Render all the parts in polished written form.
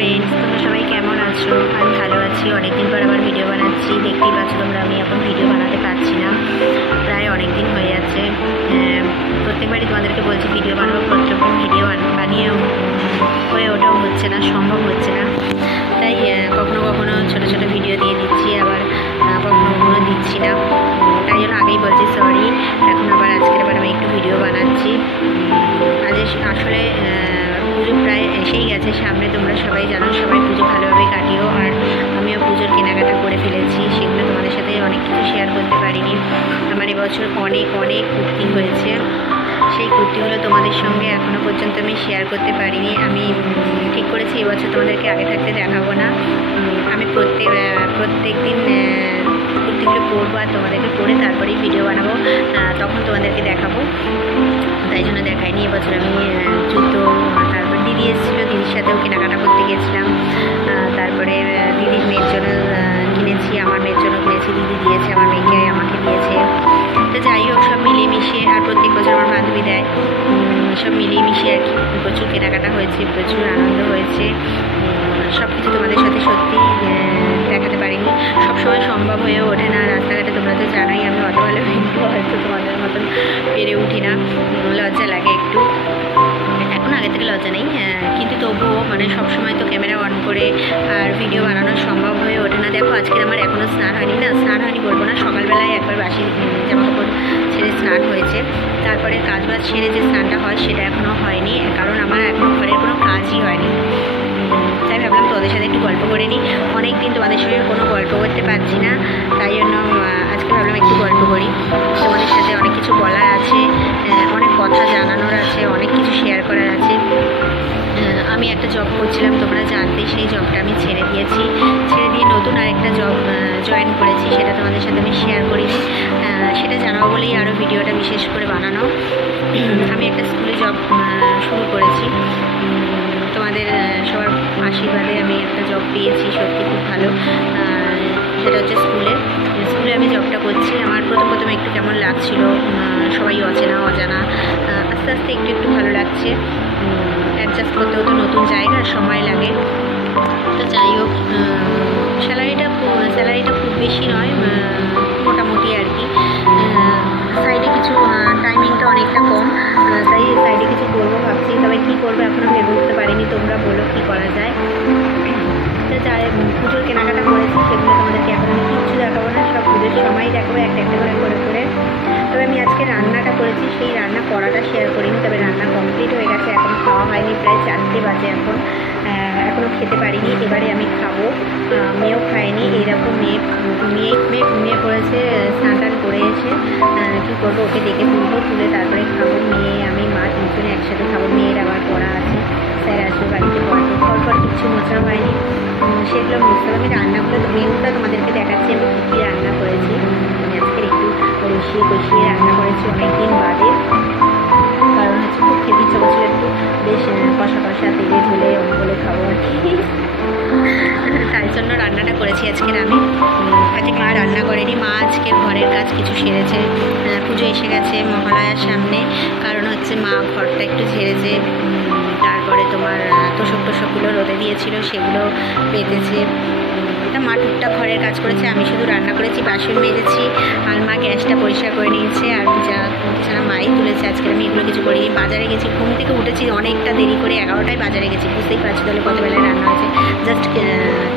Friends, তোমরা সবাই কেমন আছো? আমি ভালো আছি। অনেকদিন পর আবার ভিডিও বানাচ্ছি। দেখতেই পাচ্ছ তোমরা, আমি এখন ভিডিও বানাতে পারছি না, প্রায় অনেক দিন হয়ে যাচ্ছে। প্রত্যেকবারই তোমাদেরকে বলছি ভিডিও বানাবো, প্রত্যেকদিন ভিডিও বানিয়ে হয়ে ওটাও হচ্ছে না, সম্ভব হচ্ছে না। তাই কখনো কখনো ছোটো ছোটো ভিডিও দিয়ে দিচ্ছি, আবার কখনো কখনো দিচ্ছি না। তাই জন্য আগেই বলছি সরি। এখন আজকের আবার আমি একটু ভিডিও বানাচ্ছি। আজ আসলে পুজো প্রায় এসেই গেছে সামনে, তোমরা সবাই জানো। সবাই পুজো ভালোভাবে কাটিও। আর আমিও পুজোর কেনাকাটা করে ফেলেছি, সেগুলো তোমাদের সাথে অনেক কিছু শেয়ার করতে পারিনি। আমার এবছর অনেক কুর্তি হয়েছে, সেই কুর্তিগুলো তোমাদের সঙ্গে এখনও পর্যন্ত আমি শেয়ার করতে পারিনি। আমি ঠিক করেছি এবছর তোমাদেরকে আগে থাকতে দেখাবো না। আমি প্রত্যেক দিন কুর্তিগুলো পরবো আর তোমাদেরকে পরে তারপরেই ভিডিও বানাবো, তখন তোমাদেরকে দেখাবো। তাই জন্য দেখাইনি এবছর। আমি জুতো, তারপর দিদি এসেছিলো, দিদির সাথেও কেনাকাটা করতে গেছিলাম। তারপরে দিদির মেয়ের জন্য কিনেছি, আমার মেয়ের জন্য কিনেছি, দিদি দিয়েছে, আমার মেয়েকে আমাকে দিয়েছে। তো যাই হোক, সব মিলিয়ে মিশিয়ে, আর প্রত্যেক বছর আমার বান্ধবী দেয়, সব মিলিয়ে মিশিয়ে আর কি প্রচুর কেনাকাটা হয়েছে, প্রচুর আনন্দ হয়েছে। সব কিছু তোমাদের সাথে সত্যি দেখাতে পারিনি, সবসময় সম্ভব হয়ে ওঠে না। রাস্তাঘাটে তোমরা তো জানোই, আমি অত ভালো ভিডিও হয়তো তোমাদের মতন পেরে উঠি না, লজ্জা লাগে একটু। এখন আগে থেকে লজ্জা নেই, কিন্তু তবুও মানে সবসময় তো ক্যামেরা অন করে আর ভিডিও বানানো সম্ভব হয়ে ওঠে না। দেখো, আজকের আমার এখনও স্নান হয়নি, স্নান হয়নি বলবো না, সকালবেলায় একবার বাসি জামাকাপড় ছেড়ে স্নান হয়েছে। তারপরে কাজ বাজ সেরে যে স্নানটা হয় সেটা এখনও হয়নি, কারণ আমার এখনও ঘরের কোনো কাজই হয়নি। তাই ভাবলাম তোমাদের সাথে একটু গল্প করে নিই। অনেক দিন তোমাদের সঙ্গে কোনো গল্প করতে পারছি না, তাই জন্য আজকে ভাবলাম একটু গল্প করি। তোমাদের সাথে অনেক কিছু বলার আছে, অনেক কথা জানানোর আছে, অনেক কিছু শেয়ার করার আছে। আমি একটা জব করছিলাম, তোমরা জানতে, সেই জবটা আমি ছেড়ে দিয়েছি। ছেড়ে দিয়ে নতুন আরেকটা জব জয়েন করেছি, সেটা তোমাদের সাথে আমি শেয়ার করিনি। সেটা জানাবো বলেই আরও ভিডিওটা বিশেষ করে বানানো। আমি একটা স্কুলে জব শুরু করেছি, তোমাদের সবার আশীর্বাদে আমি একটা জব পেয়েছি, সত্যি খুব ভালো। সেটা হচ্ছে স্কুলে আমি জবটা করছি। আমার প্রথম একটু কেমন লাগছিল, সবাই অচেনা অজানা, আস্তে আস্তে একটু ভালো লাগছে। অ্যাডজাস্ট করতে হতো, নতুন জায়গা, সময় লাগে। তো যাই হোক, স্যালারিটা খুব বেশি নয়, মোটামুটি আর কি। সাইডে কিছু টাইমিংটা অনেকটা কম, তাই সাইডে কিছু করবো ভাবছি, তবে কী করবো এখনও ভেবে উঠতে পারিনি। তোমরা বলো কী করা যায়। তো যাই পুজোর কেনাকাটা করেছি, সেগুলো তোমাদেরকে এখন আমি কিচ্ছু দেখাবো না, সব পুজোর সময় দেখাবো একটা করে। তবে আমি আজকে রান্নাটা করেছি, সেই রান্না করাটা শেয়ার করিনি, তবে রান্না কমপ্লিট হয়ে গেছে, এখন খাওয়া হয়নি, প্রায় 4টে বাজে এখন, এখনও খেতে পারিনি। এবারে আমি খাবো, মেয়েও খায়নি। এইরকম মেয়ে ঘুমিয়ে পড়েছে, স্নান টান করে এসে কী করবো, ওকে ডেকে তুলে তারপরে খাবো। মেয়ে, আমি, মা তিনজনে একসাথে খাবো। মেয়ের আবার পড়া আছে, স্যার আসবে বাড়িতে পড়াতে। পর কিছু মোছানো হয়নি, সেগুলো মুছতে হবে। আমি মেনুটা তোমাদেরকে দেখাচ্ছি, আমি কী রান্না করেছি। আমি আজকে একটু কষিয়ে রান্না করেছি অনেক দিন বাদে, কারণ হচ্ছে খুব খেতে ইচ্ছা করছিল, একটু বেশ কষা তেলে ঝোলে বলে খাবো আর কি। তাই জন্য রান্নাটা করেছি আজকের আমি। আজকে মা রান্না করেনি, মা আজকে ঘরের কাজ কিছু সেরেছে। পুজো এসে গেছে মহালয়ার সামনে, কারণ হচ্ছে মা ঘরটা একটু ঝেড়েছে, তারপরে তোমার তোষকগুলো রোদে দিয়েছিল, সেগুলো পেতেছে। তা মা টুকটাক ঘরের কাজ করেছে, আমি শুধু রান্না করেছি, বাসন মেজেছি, আর মা গ্যাসটা পরিষ্কার করে নিয়েছে, আর বিছানা মাই তুলেছে। আজকে আমি এগুলো কিছু করিনি। বাজারে গেছি, ঘুম থেকে উঠেছি অনেকটা দেরি করে, 11টায় বাজারে গেছি। বুঝতেই পারছি তাহলে কত বেলায় রান্না হয়েছে। জাস্ট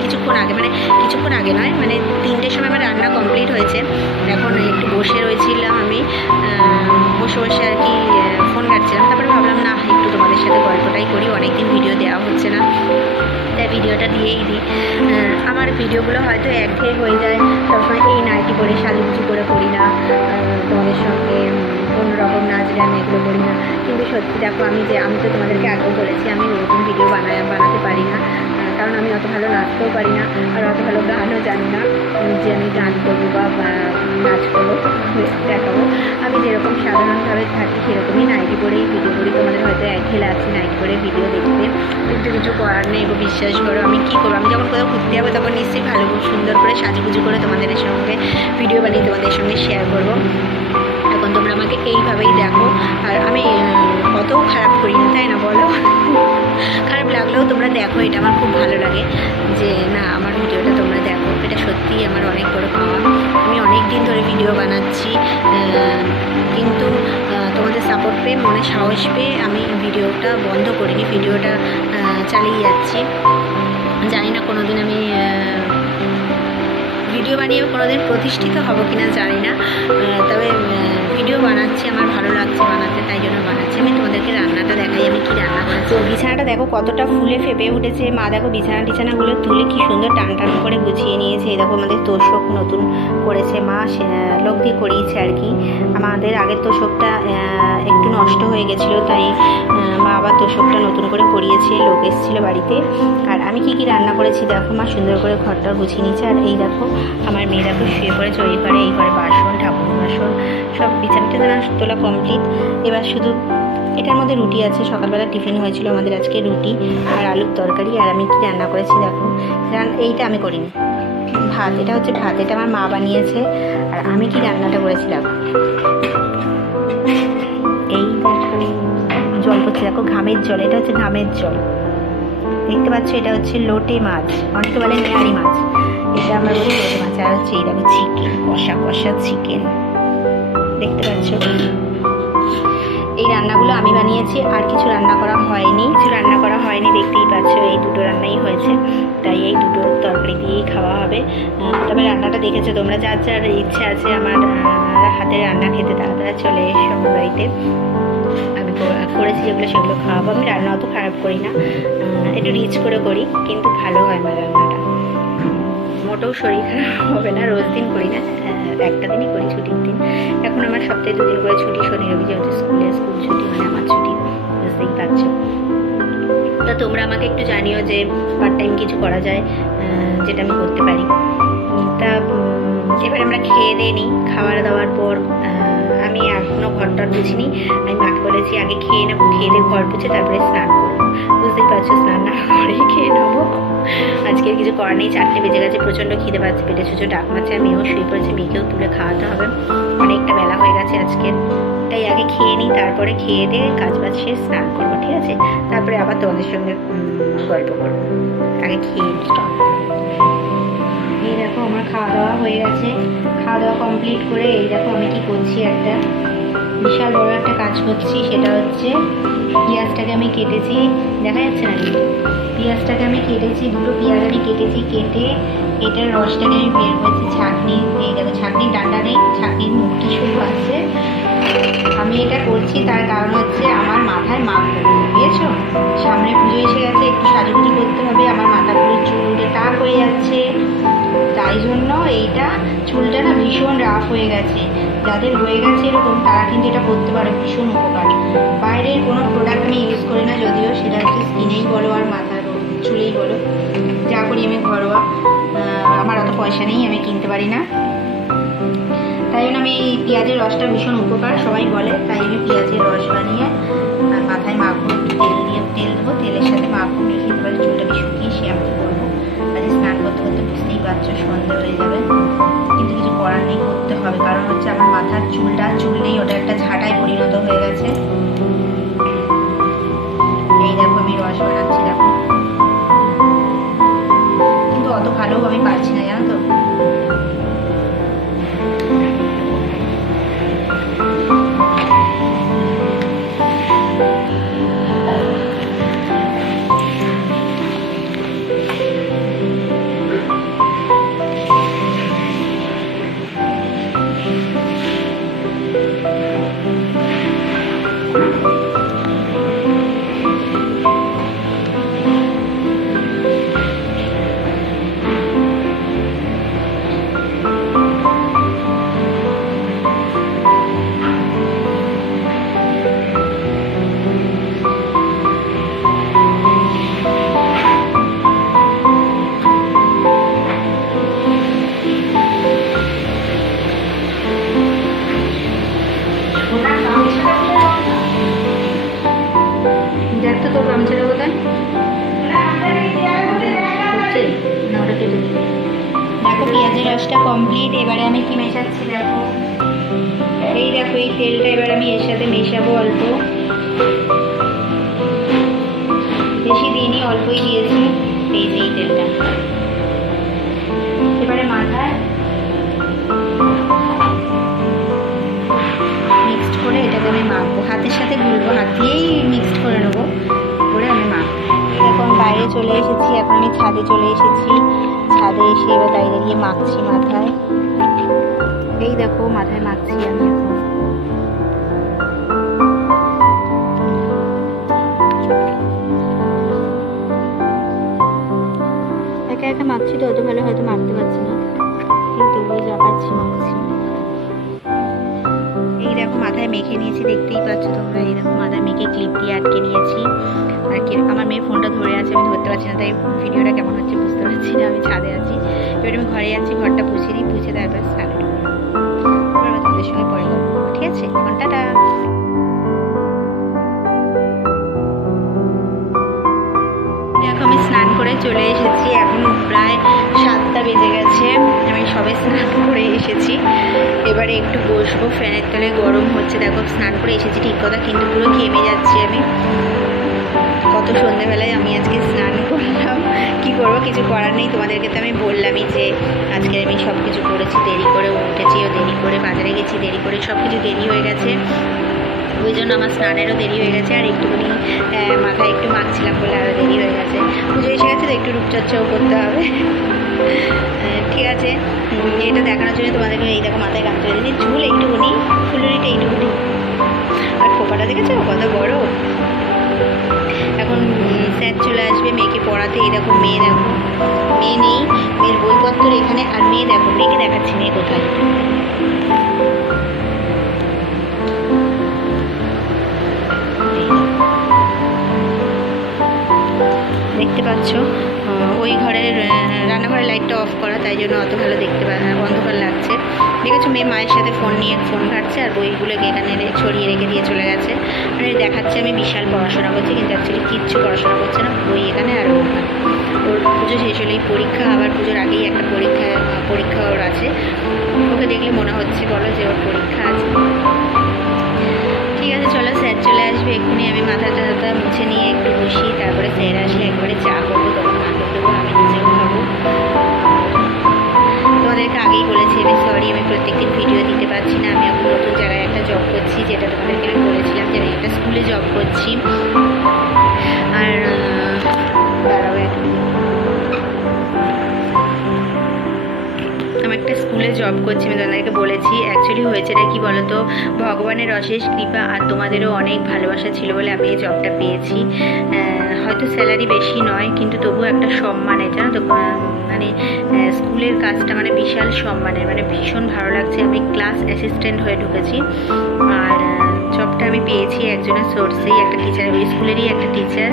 কিছুক্ষণ আগে নয়, মানে 3টের সময় আমার রান্না কমপ্লিট হয়েছে। এখন একটু বসে রয়েছিলাম, আমি বসে আর কি ফোন ঘাটছিলাম। তারপরে ভাবলাম না, একটু তোমাদের সাথে গল্পটাই করি, অনেকদিন ভিডিও দেওয়া হচ্ছে না, তাই ভিডিওটা দিয়েই দিই। আমার ভিডিওগুলো হয়তো একঘেয়ে হয়ে যায়, সবসময় এই নাইটি করে সাজুগুজু করে করি না, তোমাদের সঙ্গে অন্যরকম নাচ গান এগুলো করি না। কিন্তু সত্যি দেখো, আমি তো তোমাদেরকে আগেও বলেছি, আমি ওরকম ভিডিও বানাতে পারি না, কারণ আমি অত ভালো নাচতেও পারি না, আর অত ভালো গানও জানি না যে আমি গান করবো বা নাচ করবো দেখাবো। আমি যেরকম সাধারণভাবে থাকি সেরকমই নাইটি করেই ভিডিও করি। তোমাদের হয়তো একঘেয়ে লাগছে নাইটি করে ভিডিও দেখতে, কিন্তু কিছু করার নেই, বিশ্বাস করো। আমি কী করবো, আমি যখন কোথাও ঘুরতে যাবো তখন নিশ্চয়ই ভালো সুন্দর করে সাজুগুজু করে তোমাদের সঙ্গে ভিডিও বানিয়ে তোমাদের সঙ্গে শেয়ার করবো। এখন তোমরা আমাকে এইভাবেই দেখো, আর আমি অতও খারাপ করি না, তাই না বলো? খারাপ লাগলেও তোমরা দেখো, এটা আমার খুব ভালো লাগে যে না আমার ভিডিওটা তোমরা দেখো, এটা সত্যিই আমার অনেক বড় পাওয়া। আমি অনেক দিন ধরে ভিডিও বানাচ্ছি, কিন্তু তোমাদের সাপোর্ট পেয়ে, মনে সাহস পেয়ে আমি ভিডিওটা বন্ধ করিনি, ভিডিওটা চালিয়ে যাচ্ছি। জানি না কোনো দিন আমি ভিডিও বানিয়ে কোনোদিন প্রতিষ্ঠিত হব কিনা জানি না, তবে ভিডিও বানাচ্ছি, আমার ভালো লাগছে বানাতে, তাই জন্য বানাচ্ছি। আমি তোমাদেরকে রান্নাটা দেখাই, আমি কি রান্না করছি। তো বিছানাটা দেখো কতটা ফুলে ফেপে উঠেছে। মা দেখো বিছানাগুলো তুলে কি সুন্দর টান টান করে গুছিয়ে নিয়েছে। এই দেখো আমাদের তোষক নতুন করেছে মা, লোক দিয়ে করিয়েছে আর কি। আমাদের আগের তোষকটা একটু নষ্ট হয়ে গেছিলো, তাই মা আবার তোষকটা নতুন করে করিয়েছে, লোক এসেছিলো বাড়িতে। আর আমি কি কি রান্না করেছি দেখো, মা সুন্দর করে ঘরটা গুছিয়ে নিয়েছে। আর এই দেখো আমার মেয়ে দেখো শুয়ে পড়ে চড়ি করে, এই ঘরে বাসন, ঠাকুর বাসন সব বিছানাটা তোলা কমপ্লিট। এবার শুধু এটার মধ্যে রুটি আছে, সকালবেলা টিফিন হয়েছিল আমাদের আজকে রুটি আর আলুর তরকারি। আর আমি কি রান্না করেছি দেখো, এইটা আমি করিনি, ভাত, এটা হচ্ছে ভাত, এটা আমার মা বানিয়েছে। আর আমি কি রান্নাটা করেছি দেখো, এই দেখো জল করছে দেখো, ঘামের জল, এটা হচ্ছে ঘামের জল, দেখতে পাচ্ছ। এটা হচ্ছে লোটে মাছ, অনেকে বলে নেয়ারি মাছ, এটা আমরা বলি লোটে মাছ। আর হচ্ছে এই দেখো চিকেন, কষা কষা চিকেন, দেখতে পাচ্ছ। এই রান্নাগুলো আমি বানিয়েছি, আর কিছু রান্না করা হয়নি, দেখতেই পাচ্ছ। এই দুটো রান্নাই হয়েছে, তাই এই দুটো তরকারি দিয়েই খাওয়া হবে। তবে রান্নাটা দেখেছো তোমরা, যার যার ইচ্ছা আছে আমার হাতের রান্না খেতে, তারা চলে এসো আমার বাড়িতে। আমি করেছি যেগুলো সেগুলো খাওয়াবো। আমি রান্না অত খারাপ করি না, একটু রিচ করে করি, কিন্তু ভালো হয় আমার রান্নাটা। মোটেও শরীর খারাপ হবে না, রোজ দিন করি না, একটা দিনই করি ছুটির দিন। এখন আমার সপ্তাহে 2 দিন করে ছুটি, শনি রবি যেহেতু স্কুল ছুটি, মানে আমার ছুটি, বুঝতেই পারছো। তা তোমরা আমাকে একটু জানিও যে পার্ট টাইম কিছু করা যায় যেটা আমি করতে পারি। তা এবার আমরা খেয়ে দিয়ে নিই। খাবার দাওয়ার পর আমি এখনও ঘরটা বুঝিনি, আমি মাকে বলেছি আগে খেয়ে নেবো, খেয়ে দিয়ে ঘর পুছে তারপরে স্নান করবো। বুঝতেই পারছো, স্নান না করেই খেয়ে নেবো। আজকে কিছু করার নেই, 4টে বেজে গেছে, প্রচণ্ড খিদে পাচ্ছে, পেটে ছুঁচো ডাক মারছে। আর মেয়েও শুয়ে পড়েছে, মেয়েকেও তুলে খাওয়াতে হবে, অনেকটা বেলা হয়ে গেছে আজকে। তাই আগে খেয়ে নিই, তারপরে খেয়ে দিয়ে কাজ বাজ শেষ স্নান করবো, ঠিক আছে? তারপরে আবার তোমাদের সঙ্গে গল্প করবো, আগে খেয়ে নিই। এই দেখো আমার খাওয়া দাওয়া হয়ে গেছে, খাওয়া দাওয়া কমপ্লিট করে এই দেখো আমি কি করছি, একটা বিশাল বড় একটা কাজ করছি। সেটা হচ্ছে পেঁয়াজটাকে আমি কেটেছি, দেখা যাচ্ছে না কিন্তু, পেঁয়াজটাকে আমি কেটেছি, 2টো পেঁয়াজ আমি কেটেছি, কেটে এটার রসটাকে আমি বের করেছি ছাঁকনি। এই দেখো ছাঁকনির ডান্ডা নেই, ছাঁকনির মুখটি শুরু আছে। আমি এটা করছি তার কারণ হচ্ছে আমার মাথায় মাখ দেবো, বুঝেছো? সামনে পুজো এসে গেছে, একটু সাজুগুজু করতে হবে, আমার মাথাগুলো চুলটা টাক হয়ে যাচ্ছে, তাই জন্য এইটা চুলটা না ভীষণ রাফ হয়ে গেছে। যাদের হয়ে গেছে এরকম তারা কিন্তু এটা করতে পারে, ভীষণ উপকার। বাইরের কোনো প্রোডাক্ট আমি ইউজ করি না, যদিও সেটা হচ্ছে স্কিনেই বলো আর মাথার চুলেই বলো, যা করি আমি ঘরোয়া, আমার অত পয়সা নেই, আমি কিনতে পারি না। তাই জন্য আমি এই পেঁয়াজের রসটা ভীষণ উপকার সবাই বলে, তাই আমি পেঁয়াজের রস বানিয়ে মাথায় মাখবো, তেল দেবো, তেলের সাথে মাখবো, মেখে এবারে চুলটাকে শুকিয়ে শ্যাম্পু করবো। আজ স্নান করতে করতে বুঝতেই পারছো সন্ধ্যা হয়ে যাবে, কিন্তু কিছু করার নেই, করতে হবে। কারণ হচ্ছে আমার মাথার চুল নেই, ওটা একটা ঝাঁটায় পরিণত হয়ে গেছে। এই দেখো আমি রস বানাচ্ছি, দেখো, কিন্তু অত ভালো আমি পারছি না, জানো তো। দেখ তো তোর গামছাটা কোথায়, দেখো পেঁয়াজের রসটা কমপ্লিট। এবারে আমি কি মেশাচ্ছি দেখো, এই দেখো এই তেলটা এবার আমি এর সাথে মেশাবো অল্প, বেশি দিইনি, অল্পই দিয়েছি, এই যে এই তেলটা। এবারে মাথায় মিক্সড করে এটাকে আমি মাখবো, হাতের সাথে গুলবো, হাত দিয়েই মিক্সড করে নেবো, করে আমি মাখবো। এখন বাইরে চলে এসেছি, এখন আমি ছাদে চলে এসেছি। ছাদে এসে এবার দাঁড়িয়ে দাঁড়িয়ে মাখছি মাথায়। এই দেখো মাথায় মাখছি আমি এখন। একা একা মাখছি তো অত ভালো হয়তো মাখতে পারছি না, কিন্তু ওই যা পাচ্ছি মাখছি। এই দেখো মাথায় মেখে নিয়েছি, দেখতেই পাচ্ছ তোমরা। এই দেখো মাথায় মেখে ক্লিপ দিয়ে আটকে নিয়েছি। আর কি আমার মেয়ে ফোনটা ধরে আছে, আমি ধরতে পারছি না, তাই ভিডিওটা কেমন হচ্ছে বুঝতে পারছি না। আমি ছাদে আছি, এবার আমি ঘরে যাচ্ছি, ঘরটা পুছে দিই, পুছে তারপর স্নান করবো। তারপর তোমাদের সঙ্গে পরে গল্প করবো, ঠিক আছে? এখন টাটা। দেখো আমি স্নান করে চলে এসেছি, এখন প্রায় 7টা বেজে গেছে। আমি সবে স্নান করে এসেছি, এবারে একটু বসবো ফ্যানের তলে, গরম হচ্ছে। দেখো স্নান করে এসেছি ঠিক কথা, কিন্তু পুরো ঘেমে যাচ্ছি আমি। কত সন্ধ্যেবেলায় আমি আজকে স্নান করলাম, কি করবো, কিছু করার নেই। তোমাদেরকে তো আমি বললামই যে আজকে আমি সব কিছু করেছি, দেরি করে উঠেছিও, দেরি করে বাজারে গেছি, দেরি করে সব কিছু দেরি হয়ে গেছে। ওই জন্য আমার স্নানেরও দেরি হয়ে গেছে, আর একটুখানি মাথায় একটু মাখছিলাম বলে আরও দেরি হয়ে গেছে। পুজো এসে গেছে তো একটু রূপচর্চাও করতে হবে। ঠিক আছে, এটা দেখানোর জন্য তোমাদেরকে এই দেখো মাথায় গান করে দিচ্ছি। ঝুল একটুখানি, ফুলুরিটা একটুখানি, আর খোপাটা দেখেছো কত বড়। এখন স্যার চলে আসবে মেয়েকে পড়াতে। এই দেখো মেয়ে, দেখো মেয়ে নেই, মেয়ের বইপত্র এখানে। আর মেয়ে দেখো, মেয়েকে দেখাচ্ছি মেয়ে কোথায়। দেখতে পাচ্ছ ওই ঘরের রান্নাঘরের লাইটটা অফ করা, তাই জন্য অত ভালো দেখতে অন্ধকার লাগছে। দেখেছো মেয়ে মায়ের সাথে ফোন ঘাটছে, আর বইগুলোকে এখানে ছড়িয়ে রেখে দিয়ে চলে গেছে। মানে দেখাচ্ছে আমি বিশাল পড়াশোনা করছি, কিন্তু অ্যাকচুয়ালি কিচ্ছু পড়াশোনা করছে না, বই এখানে আর ওখানে। ওর পুজো শেষ হলেই পরীক্ষা, আবার পুজোর আগেই একটা পরীক্ষা ওর আছে। ওকে দেখলে মনে হচ্ছে বলো যে ওর পরীক্ষা আছে। ঠিক আছে চলো, স্যার চলে আসবে এক্ষুনি। আমি মাথাটা মুছে নিয়ে একটু বসি, তারপরে স্যার আসলে একবারে চা করবো, তখন মাকে দেবো, আমি নিজেও খাবো। তোমাদেরকে আগেই বলেছি আমি সরি, আমি প্রত্যেকদিন ভিডিও দিতে পারছি না। আমি এখন নতুন জায়গায় একটা জব করছি, যেটা তোমাদেরকে আমি বলেছিলাম যে আমি একটা স্কুলে জব করছি। আর দাঁড়াও আমি একটা স্কুলে জব করছি, আমি তোমাদেরকে বলেছি। অ্যাকচুয়ালি হয়েছেটা কি বলো তো, ভগবানের অশেষ কৃপা আর তোমাদেরও অনেক ভালোবাসা ছিল বলে আমি এই জবটা পেয়েছি। হয়তো স্যালারি বেশি নয়, কিন্তু তবুও একটা সম্মানের, জানো তো, মানে স্কুলের কাজটা মানে বিশাল সম্মানের, মানে ভীষণ ভালো লাগছে। আমি ক্লাস অ্যাসিস্ট্যান্ট হয়ে ঢুকেছি, আর জবটা আমি পেয়েছি একজনের সোর্সেই, একটা টিচার, ওই স্কুলেরই একটা টিচার।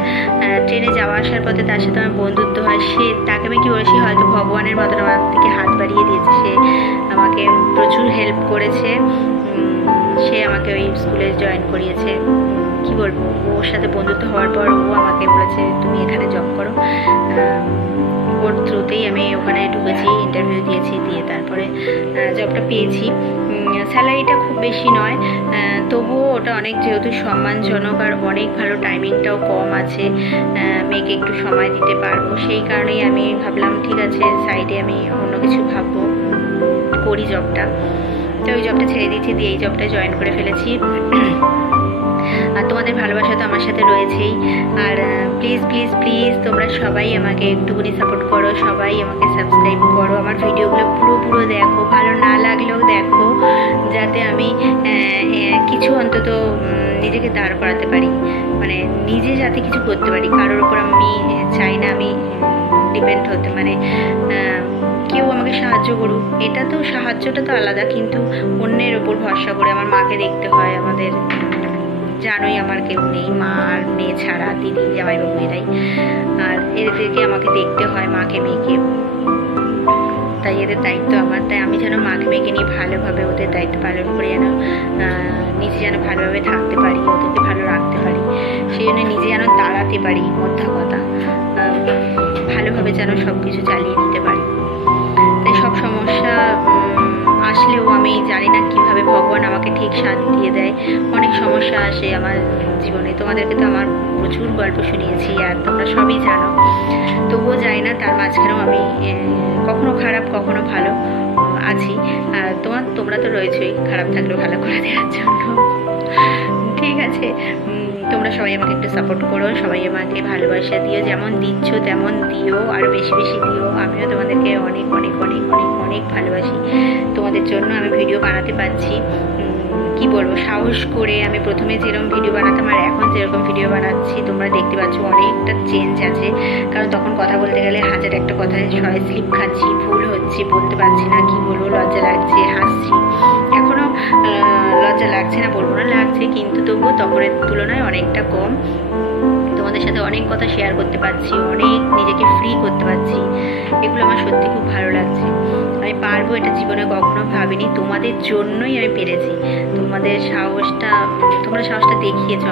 ট্রেনে যাওয়া আসার পথে তার সাথে আমার বন্ধুত্ব হয়। তাকে আমি কী বলেছি, হয়তো ভগবানের মতন আমার থেকে হাত বাড়িয়ে দিয়েছে। সে আমাকে প্রচুর হেল্প করেছে, সে আমাকে ওই স্কুলে জয়েন করিয়েছে। কী বলবো, ওর সাথে বন্ধুত্ব হওয়ার পর ও আমাকে বলেছে তুমি এখানে জব করো। ওর থ্রুতেই আমি ওখানে ঢুকেছি, ইন্টারভিউ দিয়েছি, দিয়ে তারপরে জবটা পেয়েছি। স্যালারিটা খুব বেশি নয়, তবুও ওটা অনেক যেহেতু সম্মানজনক, আর অনেক ভালো, টাইমিংটাও কম আছে, মেয়েকে একটু সময় দিতে পারবো। সেই কারণেই আমি ভাবলাম ঠিক আছে, সাইডে আমি অন্য কিছু ভাববো, করি জবটা। তো ওই জবটা ছেড়ে দিয়েছি, দিয়ে এই জবটা জয়েন করে ফেলেছি। আর তোমাদের ভালোবাসা তো আমার সাথে রয়েছেই। আর প্লিজ প্লিজ প্লিজ তোমরা সবাই আমাকে একটুখানি সাপোর্ট করো, সবাই আমাকে সাবস্ক্রাইব করো, আমার ভিডিওগুলো পুরো দেখো, ভালো না লাগলেও দেখো, যাতে আমি কিছু অন্তত নিজেকে দাঁড় করাতে পারি, মানে নিজে যাতে কিছু করতে পারি। কারোর উপর আমি চাই না আমি ডিপেন্ড হতে, মানে কেউ আমাকে সাহায্য করুক, এটা তো সাহায্যটা তো আলাদা, কিন্তু অন্যের ওপর ভরসা করে আমার মাকে দেখতে হয়। আমাদের জানোই আমার কেউ নেই, মা আর মেয়ে ছাড়া, দিদি জামাইবাবু এরাই, আর এদেরকে আমাকে দেখতে হয়, মাকে মেয়েকে। তাই এদের দায়িত্ব আমার, তাই আমি যেন মাকে মেয়েকে নিয়ে ভালোভাবে ওদের দায়িত্ব পালন করে যেন নিজে যেন ভালোভাবে থাকতে পারি, ওদেরকে ভালো রাখতে পারি, সেই জন্য নিজে যেন দাঁড়াতে পারি, মোদ্দা কথা ভালোভাবে যেন সব কিছু চালিয়ে নিতে পারি। তাই সব সমস্যা আসলেও আমি জানি না কিভাবে ভগবান আমাকে ঠিক সাথ দিয়ে দেয়। অনেক সমস্যা আসে আমার জীবনে, তোমাদেরকে তো আমার প্রচুর গল্প শুনিয়েছি আর তোমরা সবই জানো। তবুও যাই না, তার মাঝখানেও আমি কখনো খারাপ কখনো ভালো আছি। আর তোমরা তো রয়েছেই খারাপ থাকলেও ভালো করে দেওয়ার জন্য। ঠিক আছে, তোমরা সবাই আমাকে একটু সাপোর্ট করো, সবাই আমাকে ভালোবাসা দিও, যেমন দিচ্ছ তেমন দিও, আর বেশি বেশি দিও। আমিও তোমাদেরকে অনেক অনেক অনেক অনেক অনেক ভালোবাসি। তোমাদের জন্য আমি ভিডিও বানাতে পারছি, কি বলবো, সাহস করে। আমি প্রথমে যেরকম ভিডিও বানাতাম আর এখন যেরকম ভিডিও বানাচ্ছি তোমরা দেখতে পাচ্ছ অনেকটা চেঞ্জ আছে। কারণ তখন কথা বলতে গেলে হাজার একটা কথায় স্লিপ খাচ্ছি, ভুল হচ্ছে, বলতে পারছি না, কি বলবো, লজ্জা লাগছে, হাসছি। এখনও লজ্জা লাগছে না বলবো না, লাগছে, কিন্তু তবুও তখনের তুলনায় অনেকটা কম। তোমাদের সাথে অনেক কথা শেয়ার করতে পারছি, অনেক নিজেকে ফ্রি করতে পারছি, এগুলো আমার সত্যি খুব ভালো লাগছে। আমি পারবো এটা জীবনে কখনো ভাবিনি, তোমাদের জন্যই আমি পেরেছি। তোমরা সাহসটা দেখিয়েছো,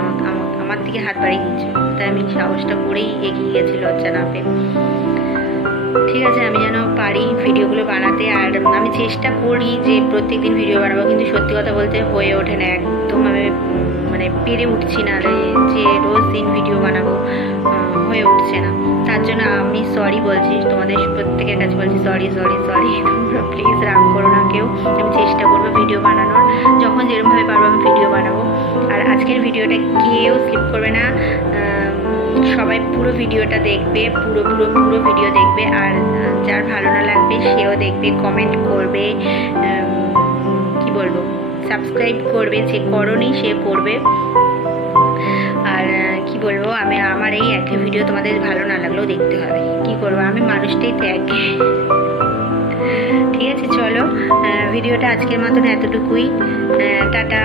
আমার দিকে হাত বাড়িয়ে দিচ্ছ, তাই আমি সাহসটা করেই এগিয়ে গেছি লজ্জা না পেয়ে। ঠিক আছে, আমি যেন পারি ভিডিওগুলো বানাতে, আর আমি চেষ্টা করি যে প্রত্যেকদিন ভিডিও বানাবো, কিন্তু সত্যি কথা বলতে হয়ে ওঠে না, একদম আমি পেরে উঠছি না যে রোজ দিন ভিডিও বানাবো, হয়ে উঠছে না। তার জন্য আমি সরি বলছি, তোমাদের প্রত্যেকের কাছে বলছি সরি সরি সরি। তোমরা প্লিজ রাগ করো না কেউ, আমি চেষ্টা করবো ভিডিও বানানোর, যখন যেরকমভাবে পারবো আমি ভিডিও বানাবো। আর আজকের ভিডিওটা কেউ স্কিপ করবে না, সবাই পুরো ভিডিওটা দেখবে, পুরো ভিডিও দেখবে। আর যার ভালো না লাগবে সেও দেখবে, কমেন্ট করবে, কি বলবো, সাবস্ক্রাইব করবে, যে করনি সে করবে। আর কি বলবো, আমার এই একটা ভিডিও তোমাদের ভালো না লাগলেও দেখতে হবে, কি করবো, আমি মানুষটাই ত্যাগ। ঠিক আছে, চলো ভিডিওটা আজকের মতন এতটুকুই, টাটা।